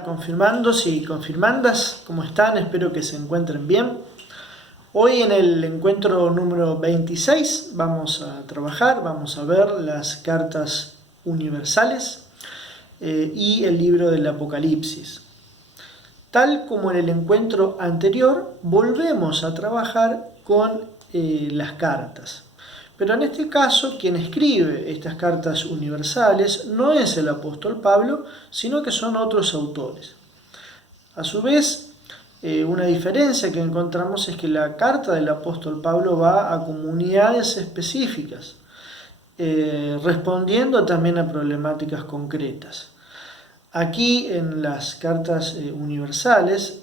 Confirmandos y confirmandas, ¿cómo están? Espero que se encuentren bien. Hoy en el encuentro número 26 vamos a trabajar, vamos a ver las cartas universales y el libro del Apocalipsis. Tal como en el encuentro anterior, volvemos a trabajar con las cartas. Pero en este caso, quien escribe estas cartas universales no es el apóstol Pablo, sino que son otros autores. A su vez, una diferencia que encontramos es que la carta del apóstol Pablo va a comunidades específicas, respondiendo también a problemáticas concretas. Aquí en las cartas universales,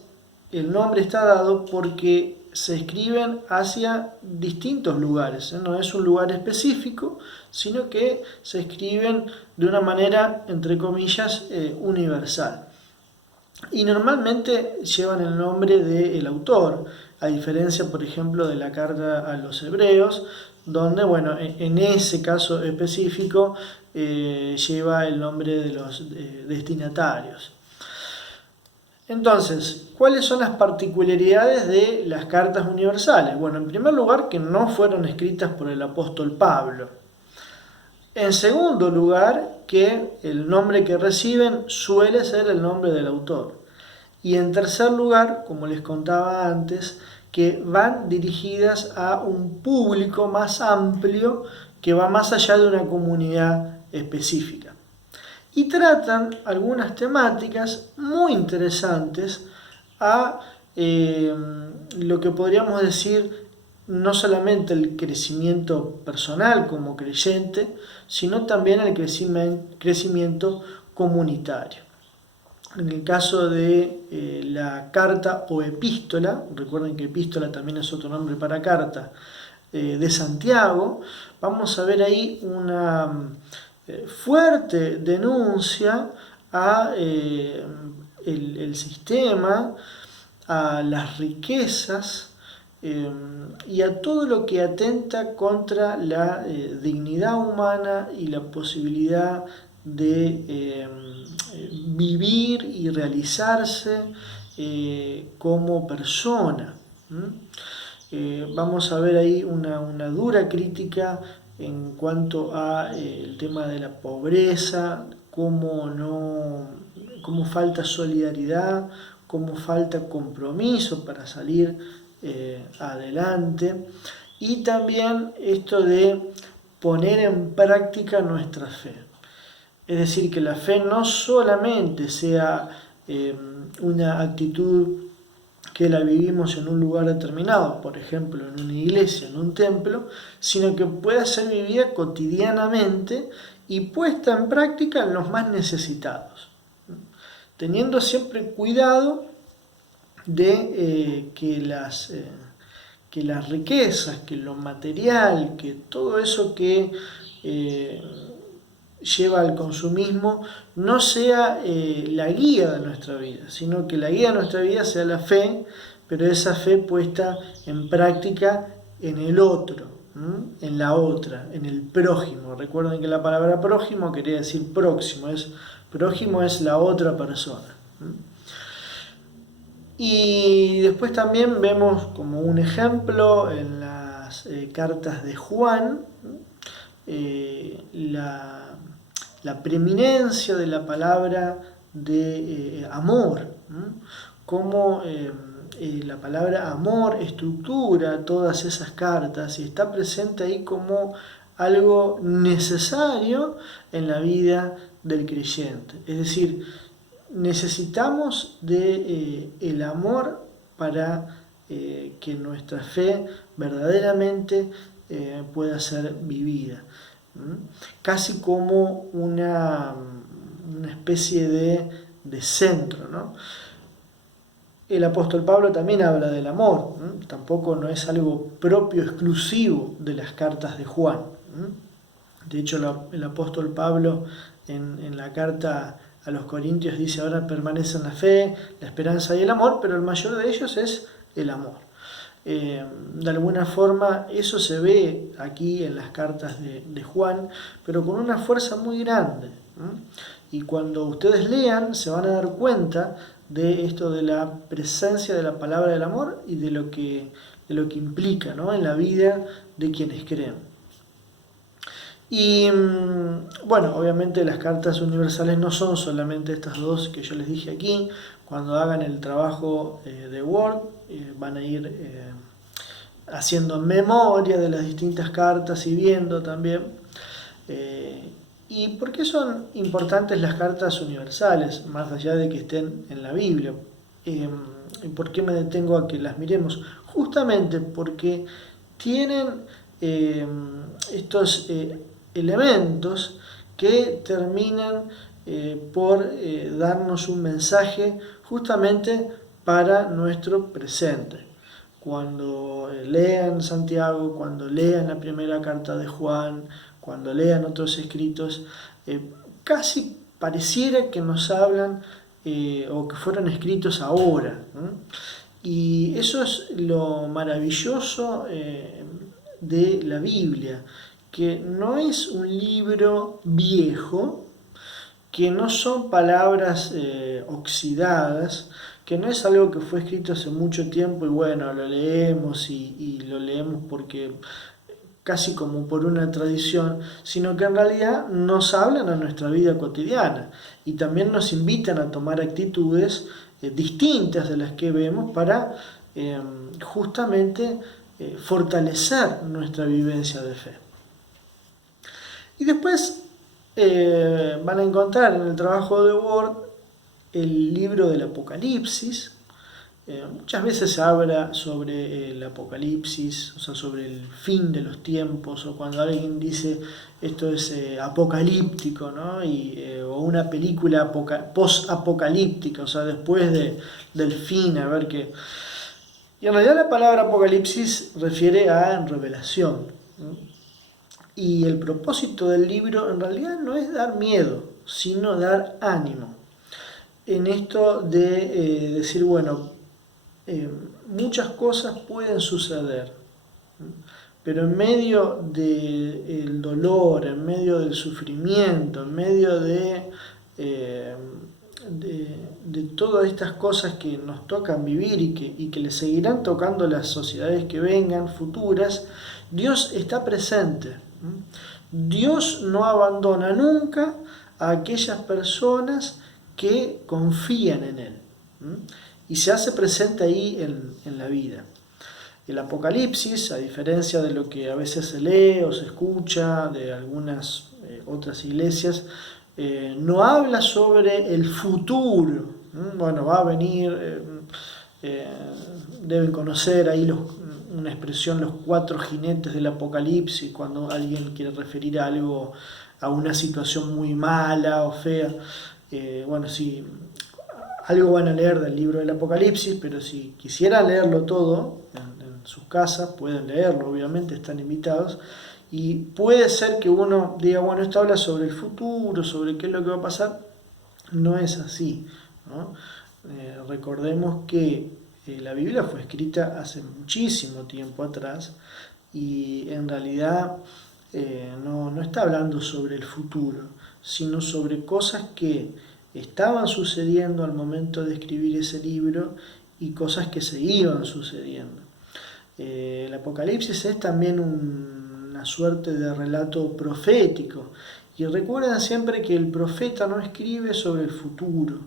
el nombre está dado porque se escriben hacia distintos lugares, no es un lugar específico, sino que se escriben de una manera, entre comillas, universal. Y normalmente llevan el nombre del autor, a diferencia, por ejemplo, de la carta a los hebreos, donde, bueno, en ese caso específico lleva el nombre de los destinatarios. Entonces, ¿cuáles son las particularidades de las cartas universales? Bueno, en primer lugar, que no fueron escritas por el apóstol Pablo. En segundo lugar, que el nombre que reciben suele ser el nombre del autor. Y en tercer lugar, como les contaba antes, que van dirigidas a un público más amplio que va más allá de una comunidad específica. Y tratan algunas temáticas muy interesantes a lo que podríamos decir no solamente el crecimiento personal como creyente, sino también el crecimiento comunitario. En el caso de la carta o epístola, recuerden que epístola también es otro nombre para carta, de Santiago, vamos a ver ahí una fuerte denuncia a el sistema, a las riquezas y a todo lo que atenta contra la dignidad humana y la posibilidad de vivir y realizarse como persona. Vamos a ver ahí una dura crítica en cuanto a el tema de la pobreza, cómo falta solidaridad, cómo falta compromiso para salir adelante, y también esto de poner en práctica nuestra fe. Es decir, que la fe no solamente sea una actitud que la vivimos en un lugar determinado, por ejemplo en una iglesia, en un templo, sino que pueda ser vivida cotidianamente y puesta en práctica en los más necesitados, teniendo siempre cuidado de que las riquezas, que lo material, que todo eso que lleva al consumismo no sea la guía de nuestra vida, sino que la guía de nuestra vida sea la fe, pero esa fe puesta en práctica en el otro, en la otra, en el prójimo. Recuerden que la palabra prójimo quería decir próximo, prójimo es la otra persona. Y después también vemos como un ejemplo en las cartas de Juan, la preeminencia de la palabra de amor, cómo la palabra amor estructura todas esas cartas y está presente ahí como algo necesario en la vida del creyente. Es decir, necesitamos de el amor para que nuestra fe verdaderamente pueda ser vivida. Casi como una especie de centro, ¿no? El apóstol Pablo también habla del amor, tampoco no es algo propio, exclusivo de las cartas de Juan. De hecho, el apóstol Pablo en la carta a los Corintios dice: ahora permanecen la fe, la esperanza y el amor, pero el mayor de ellos es el amor. De alguna forma eso se ve aquí en las cartas de Juan, pero con una fuerza muy grande. Y cuando ustedes lean se van a dar cuenta de esto de la presencia de la palabra del amor y de lo que implica, ¿no?, en la vida de quienes creen. Y bueno, obviamente las cartas universales no son solamente estas dos que yo les dije aquí. Cuando hagan el trabajo de Word van a ir haciendo memoria de las distintas cartas y viendo también. ¿Y por qué son importantes las cartas universales, más allá de que estén en la Biblia? ¿Por qué me detengo a que las miremos? Justamente porque tienen estos elementos que terminan por darnos un mensaje justamente para nuestro presente. Cuando lean Santiago, cuando lean la primera carta de Juan, cuando lean otros escritos, casi pareciera que nos hablan o que fueron escritos ahora, ¿no? Y eso es lo maravilloso de la Biblia, que no es un libro viejo, que no son palabras oxidadas, que no es algo que fue escrito hace mucho tiempo y bueno, lo leemos y lo leemos porque casi como por una tradición, sino que en realidad nos hablan a nuestra vida cotidiana y también nos invitan a tomar actitudes distintas de las que vemos para justamente fortalecer nuestra vivencia de fe. Y después van a encontrar en el trabajo de Word el libro del Apocalipsis. Muchas veces se habla sobre el Apocalipsis, o sea, sobre el fin de los tiempos, o cuando alguien dice esto es apocalíptico, ¿no? O una película post-apocalíptica, o sea, después del fin, a ver qué. Y en realidad la palabra Apocalipsis refiere a revelación, ¿no? Y el propósito del libro en realidad no es dar miedo, sino dar ánimo. En esto de decir, bueno, muchas cosas pueden suceder, pero en medio del dolor, en medio del sufrimiento, en medio de todas estas cosas que nos tocan vivir y que le seguirán tocando las sociedades que vengan, futuras, Dios está presente. Dios no abandona nunca a aquellas personas que confían en Él. Y se hace presente ahí en la vida. El Apocalipsis, a diferencia de lo que a veces se lee o se escucha de algunas otras iglesias, no habla sobre el futuro. Bueno, va a venir, deben conocer ahí una expresión, los 4 jinetes del Apocalipsis, cuando alguien quiere referir a algo, a una situación muy mala o fea. Bueno, sí, algo van a leer del libro del Apocalipsis, pero si quisieran leerlo todo en sus casas, pueden leerlo, obviamente, están invitados. Y puede ser que uno diga, bueno, esto habla sobre el futuro, sobre qué es lo que va a pasar. No es así, ¿no? Recordemos que la Biblia fue escrita hace muchísimo tiempo atrás y en realidad no está hablando sobre el futuro, sino sobre cosas que estaban sucediendo al momento de escribir ese libro y cosas que se iban sucediendo. El Apocalipsis es también una suerte de relato profético. Y recuerden siempre que el profeta no escribe sobre el futuro,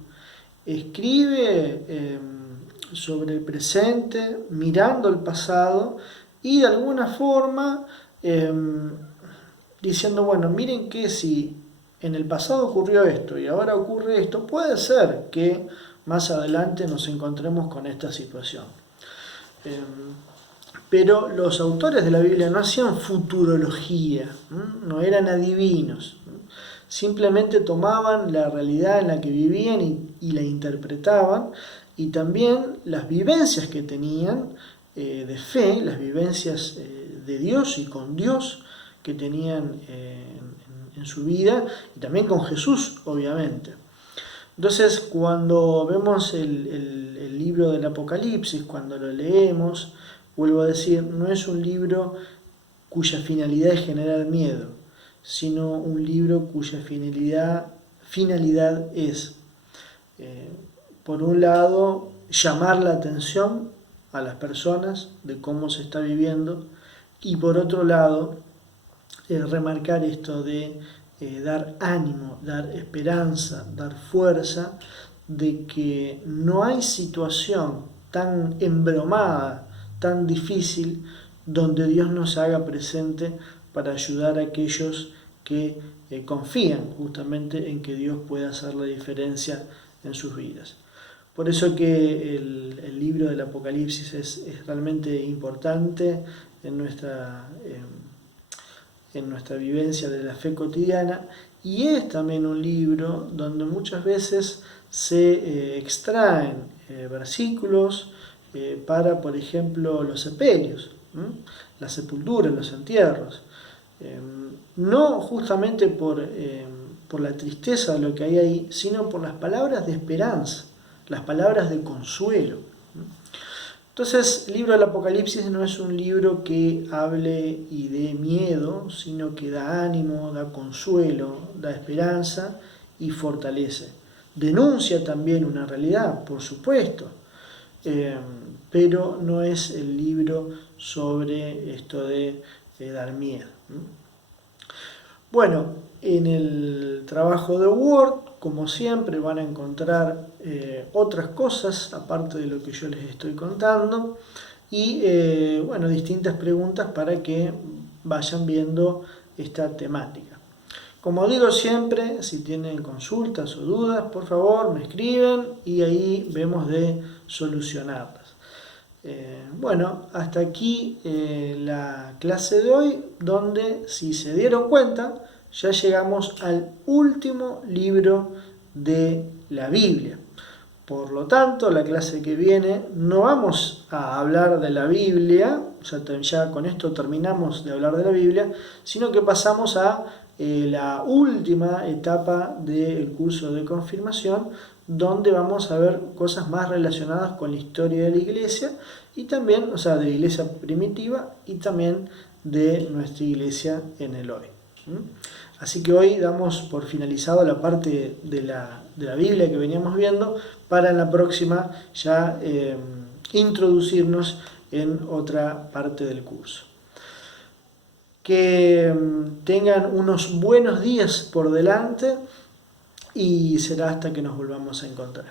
escribe sobre el presente, mirando el pasado y de alguna forma diciendo, bueno, miren que si en el pasado ocurrió esto y ahora ocurre esto, puede ser que más adelante nos encontremos con esta situación. Pero los autores de la Biblia no hacían futurología, no eran adivinos, simplemente tomaban la realidad en la que vivían y la interpretaban, y también las vivencias que tenían de fe, las vivencias de Dios y con Dios que tenían en su vida, y también con Jesús, obviamente. Entonces, cuando vemos el libro del Apocalipsis, cuando lo leemos, vuelvo a decir, no es un libro cuya finalidad es generar miedo, sino un libro cuya finalidad finalidad es, por un lado, llamar la atención a las personas de cómo se está viviendo, y por otro lado, remarcar esto de dar ánimo, dar esperanza, dar fuerza, de que no hay situación tan embromada, tan difícil, donde Dios no se haga presente para ayudar a aquellos que confían justamente en que Dios pueda hacer la diferencia en sus vidas. Por eso que el libro del Apocalipsis es realmente importante en nuestra vivencia de la fe cotidiana, y es también un libro donde muchas veces se extraen versículos para, por ejemplo, los sepelios, las sepulturas, los entierros. No justamente por la tristeza de lo que hay ahí, sino por las palabras de esperanza, las palabras de consuelo. Entonces, el libro del Apocalipsis no es un libro que hable y dé miedo, sino que da ánimo, da consuelo, da esperanza y fortalece. Denuncia también una realidad, por supuesto, pero no es el libro sobre esto de dar miedo. Bueno, en el trabajo de Word, como siempre, van a encontrar otras cosas aparte de lo que yo les estoy contando, y bueno, distintas preguntas para que vayan viendo esta temática. Como digo siempre, si tienen consultas o dudas, por favor me escriben y ahí vemos de solucionarlas. Bueno, hasta aquí la clase de hoy, donde, si se dieron cuenta, ya llegamos al último libro de la Biblia. Por lo tanto, la clase que viene no vamos a hablar de la Biblia, ya con esto terminamos de hablar de la Biblia, sino que pasamos a la última etapa del curso de confirmación, donde vamos a ver cosas más relacionadas con la historia de la iglesia, y también, de la iglesia primitiva, y también de nuestra iglesia en el hoy. Así que hoy damos por finalizado la parte de la Biblia que veníamos viendo, para en la próxima ya introducirnos en otra parte del curso. Que tengan unos buenos días por delante, y será hasta que nos volvamos a encontrar.